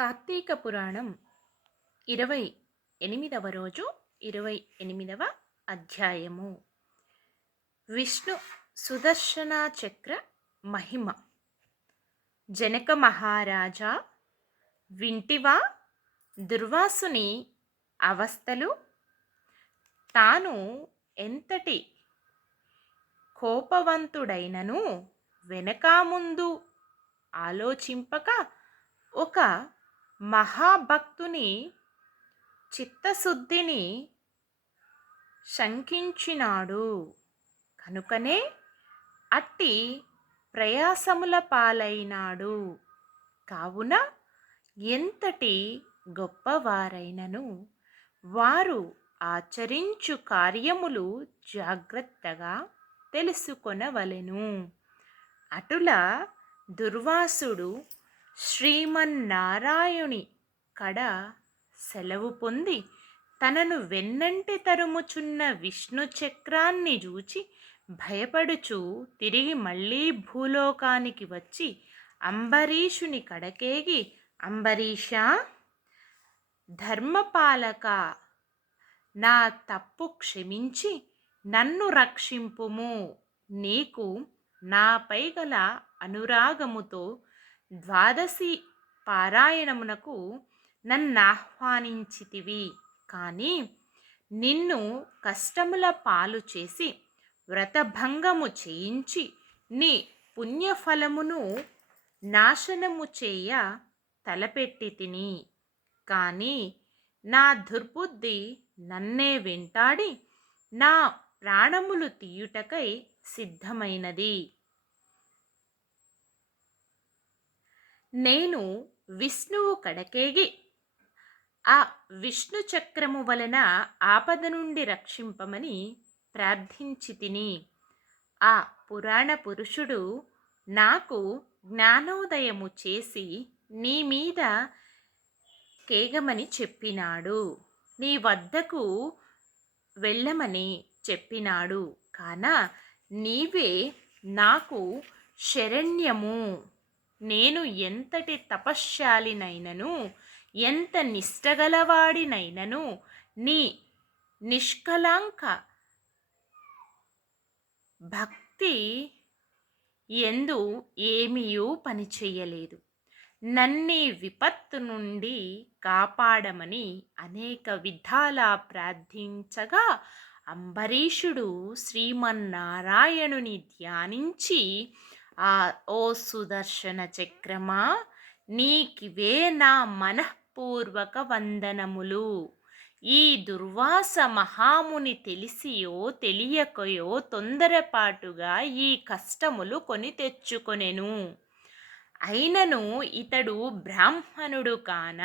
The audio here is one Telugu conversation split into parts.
కార్తీక పురాణం 28వ రోజు 28వ అధ్యాయము. విష్ణు సుదర్శన చక్ర మహిమ. జనక మహారాజా, వింటివా దుర్వాసుని అవస్థలు? తాను ఎంతటి కోపవంతుడైనను వెనక ముందు ఆలోచింపక ఒక మహాభక్తుని చిత్తశుద్ధిని శంకించినాడు. కనుకనే అట్టి ప్రయాసముల పాలైనాడు. కావున ఎంతటి గొప్పవారైనను వారు ఆచరించు కార్యములు జాగ్రత్తగా తెలుసుకొనవలెను. అటుల దుర్వాసుడు శ్రీమన్నారాయణుని కడ సెలవు పొంది తనను వెన్నంటి తరుముచున్న విష్ణు చక్రాన్ని చూచి భయపడుచు తిరిగి మళ్ళీ భూలోకానికి వచ్చి అంబరీషుని కడకేగి, అంబరీషా, ధర్మపాలక, నా తప్పు క్షమించి నన్ను రక్షింపుము. నీకు నాపై గల అనురాగముతో ద్వాదశి పారాయణమునకు నన్నాహ్వానించితివి. కానీ నిన్ను కష్టముల పాలు చేసి వ్రతభంగము చేయించి నీ పుణ్యఫలమును నాశనము చేయ తలపెట్టి తిని. కానీ నా దుర్బుద్ధి నన్నే వెంటాడి నా ప్రాణములు తీయుటకై సిద్ధమైనది. నేను విష్ణువు కడకేగి ఆ విష్ణు చక్రము వలన ఆపద నుండి రక్షింపమని ప్రార్థించి తిని. ఆ పురాణ పురుషుడు నాకు జ్ఞానోదయము చేసి నీ మీద కేగమని చెప్పినాడు, నీ వద్దకు వెళ్ళమని చెప్పినాడు. కాన నీవే నాకు శరణ్యము. నేను ఎంతటి తపశ్శాలినైనను, ఎంత నిష్టగలవాడినైనను నీ నిష్కళంక భక్తి ఎందు ఏమీయూ పనిచేయలేదు. నన్ని విపత్తు నుండి కాపాడమని అనేక విధాలా ప్రార్థించగా అంబరీషుడు శ్రీమన్నారాయణుని ధ్యానించి, ఓ సుదర్శన చక్రమా, నీకివే నా మనఃపూర్వక వందనములు. ఈ దుర్వాస మహాముని తెలిసియో తెలియకయో తొందరపాటుగా ఈ కష్టములు కొని తెచ్చుకొనెను. అయినను ఇతడు బ్రాహ్మణుడు కాన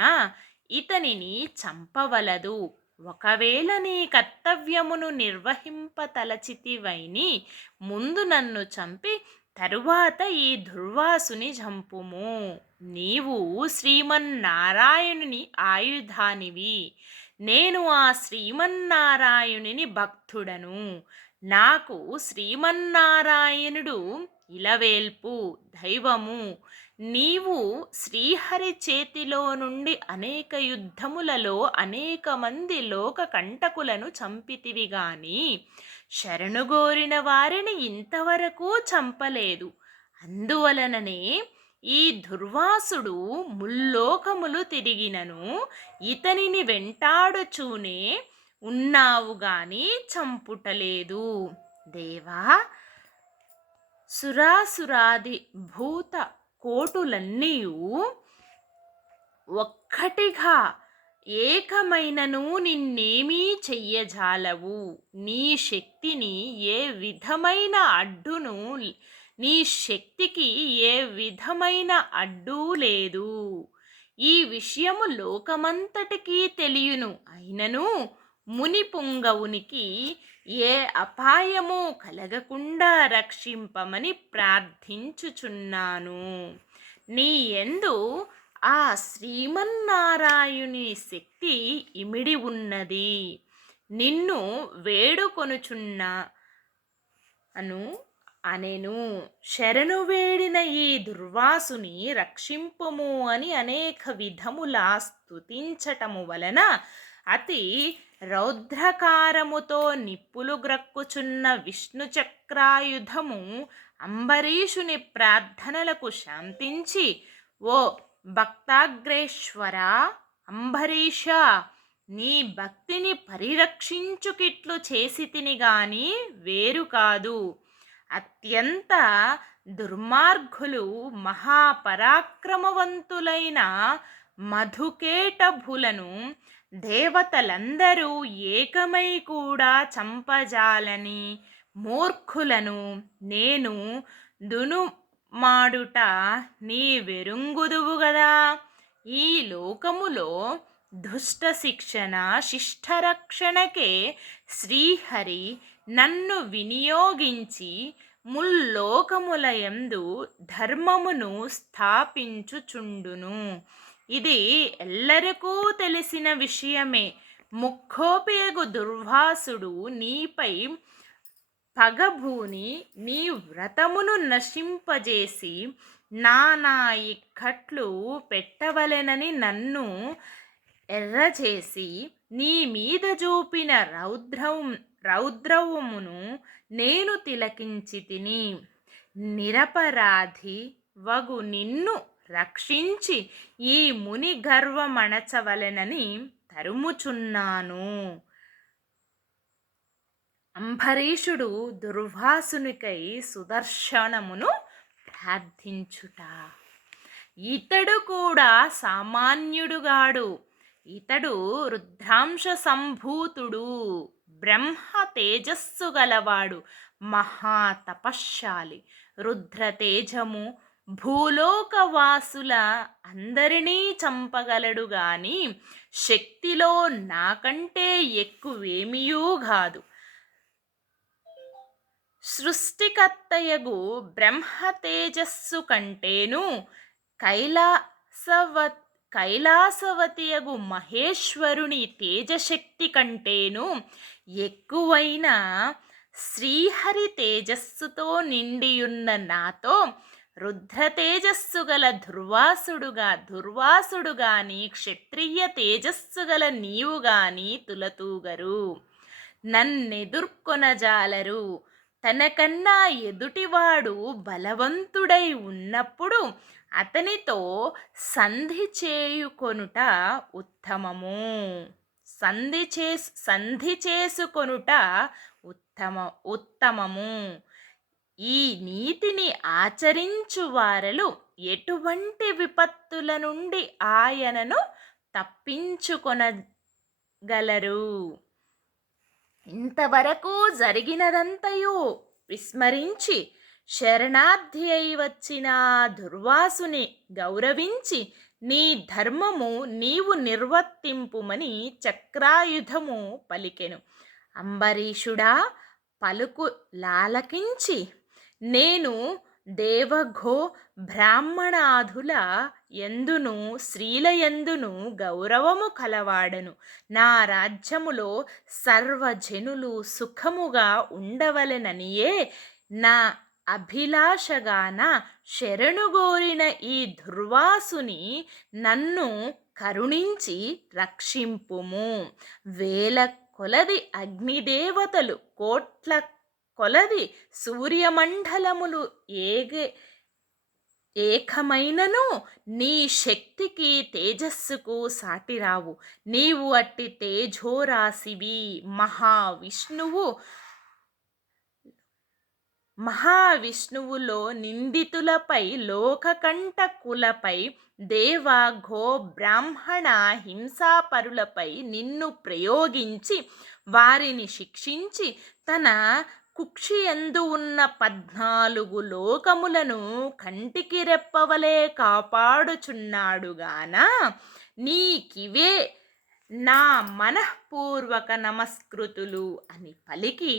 ఇతనిని చంపవలదు. ఒకవేళ నీ కర్తవ్యమును నిర్వహింపతలచితివైని ముందు నన్ను చంపి తరువాత ఈ దుర్వాసుని చంపుము. నీవు శ్రీమన్నారాయణుని ఆయుధానివి. నేను ఆ శ్రీమన్నారాయణుని భక్తుడను. నాకు శ్రీమన్నారాయణుడు ఇలవేల్పు దైవము. నీవు శ్రీహరి చేతిలో నుండి అనేక యుద్ధములలో అనేక మంది లోక కంటకులను చంపితివి గాని శరణుగోరిన వారిని ఇంతవరకు చంపలేదు. అందువలననే ఈ దుర్వాసుడు ముల్లోకములు తిరిగినను ఇతనిని వెంటాడుచూనే ఉన్నావు గాని చంపుటలేదు. దేవా, సురాసురాది భూత కోటులన్నీయు ఒక్కటిగా ఏకమైనను నిన్నేమీ చెయ్యజాలవు. నీ శక్తిని ఏ విధమైన అడ్డును నీ శక్తికి ఏ విధమైన అడ్డు లేదు. ఈ విషయము లోకమంతటికీ తెలియను. అయినను ముని పుంగవునికి ఏ అపాయము కలగకుండా రక్షింపమని ప్రార్థించుచున్నాను. నీ యందు ఆ శ్రీమన్నారాయణుని శక్తి ఇమిడి ఉన్నది. నిన్ను వేడుకొనుచున్నాను. అనెను. శరణు వేడిన ఈ దుర్వాసుని రక్షింపుము అని అనేక విధముల స్తుతించటము వలన అతి రౌద్రకారముతో నిప్పులు గ్రక్కుచున్న విష్ణు చక్రాయుధము అంబరీషుని ప్రార్థనలకు శాంతించి, ఓ భక్తాగ్రేశ్వర అంబరీష, నీ భక్తిని పరిరక్షించుకిట్లు చేసి తిని గాని వేరు కాదు. అత్యంత దుర్మార్గులు మహాపరాక్రమవంతులైన మధుకేటభులను దేవతలందరూ ఏకమై కూడా చంపజాలని మూర్ఖులను నేను దునుమాడుట నీ వెరుంగుదువు గదా. ఈ లోకములో దుష్ట శిక్షణ శిష్టరక్షణకే శ్రీహరి నన్ను వినియోగించి ముల్లోకములయందు ధర్మమును స్థాపించుచుండును. ఇది ఎల్లరికూ తెలిసిన విషయమే. ముక్కోపియగు దుర్వాసుడు నీపై పగబూని నీ వ్రతమును నశింపజేసి నానా ఇక్కట్లు పెట్టవలెనని నన్ను ఎర్రచేసి నీ మీద చూపిన రౌద్రవమును నేను తిలకించి తిని నిరపరాధి వగు నిన్ను రక్షించి ఈ ముని గర్వమణచవలెనని తరుముచున్నాను. అంబరీషుడు దుర్వాసునికై సుదర్శనమును ప్రార్థించుట. ఇతడు కూడా సామాన్యుడుగాడు. ఇతడు రుద్రాంశ సంభూతుడు, బ్రహ్మ తేజస్సు గలవాడు, మహాతపశ్శాలి. రుద్రతేజము భూలోకవాసుల అందరినీ చంపగలడు గాని శక్తిలో నాకంటే ఎక్కువేమియూ కాదు. సృష్టికర్తయగు బ్రహ్మ తేజస్సు కంటేను కైలాసవతియగు మహేశ్వరుని తేజశక్తి కంటేను ఎక్కువైన శ్రీహరి తేజస్సుతో నిండియున్న నాతో రుద్రతేజస్సు గల దుర్వాసుడు గాని క్షత్రియ తేజస్సు గల నీవు గాని తులతూగరు, నన్నెదుర్కొనజాలరు. తనకన్నా ఎదుటివాడు బలవంతుడై ఉన్నప్పుడు అతనితో సంధి చేయుకొనుట ఉత్తమము. సంధి చేసుకొనుట ఉత్తమము. ఈ నీతిని ఆచరించు వారలు ఎటువంటి విపత్తుల నుండి ఆయనను తప్పించుకొనగలరు. ఇంతవరకు జరిగినదంతయు విస్మరించి శరణార్థి అయి వచ్చిన దుర్వాసుని గౌరవించి నీ ధర్మము నీవు నిర్వర్తింపుమని చక్రాయుధము పలికెను. అంబరీషుడా, పలుకు లాలకించి నేను దేవగో బ్రాహ్మణాదుల ఎందును స్త్రీల ఎందును గౌరవము కలవాడను. నా రాజ్యములో సర్వజనులు సుఖముగా ఉండవలెననియే నా అభిలాషగాన శరణుగోరిన ఈ దుర్వాసుని నన్ను కరుణించి రక్షింపుము. వేల కొలది అగ్నిదేవతలు, కోట్ల కొలది సూర్యమండలములు ఏకమైనను నీ శక్తికి తేజస్సుకు సాటిరావు. నీవు అట్టి తేజోరాశివి. మహావిష్ణువులో నిందితులపై, లోకకంటకులపై, దేవ గో బ్రాహ్మణ హింసాపరులపై నిన్ను ప్రయోగించి వారిని శిక్షించి తన కుక్షియందు ఉన్న 14 లోకములను కంటికి రెప్పవలే కాపాడుచున్నాడుగాన నీకివే నా మనఃపూర్వక నమస్కృతులు అని పలికి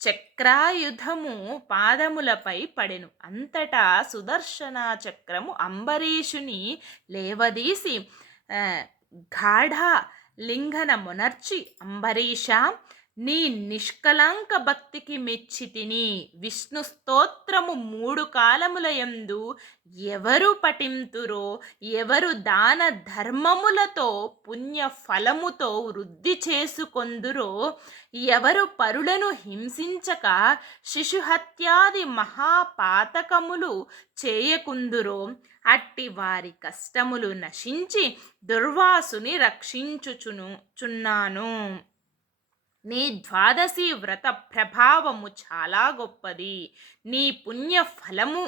చక్రాయుధము పాదములపై పడెను. అంతటా సుదర్శన చక్రము అంబరీషుని లేవదీసి గాఢ లింగన మొనర్చి, అంబరీష, నీ నిష్కళంక భక్తికి మెచ్చితిని. విష్ణు స్తోత్రము 3 కాలములయందు ఎవరు పఠింతురో, ఎవరు దాన ధర్మములతో పుణ్య ఫలముతో వృద్ధి చేసుకొందురో, ఎవరు పరులను హింసించక శిశుహత్యాది మహాపాతకములు చేయకుందురో, అట్టి వారి కష్టములు నశించి దుర్వాసుని రక్షించుచున్నాను. నీ ద్వాదశి వ్రత ప్రభావము చాలా గొప్పది. నీ పుణ్య ఫలము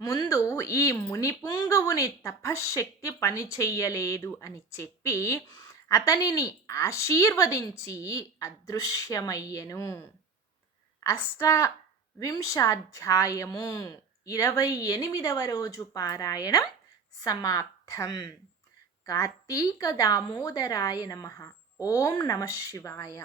ముందు ఈ మునిపుంగవుని తపశ్శక్తి పనిచెయ్యలేదు అని చెప్పి అతనిని ఆశీర్వదించి అదృశ్యమయ్యెను. అష్టావింశాధ్యాయము 28వ రోజు పారాయణం సమాప్తం. కార్తీక దామోదరాయ నమః. ఓం నమ శివాయ.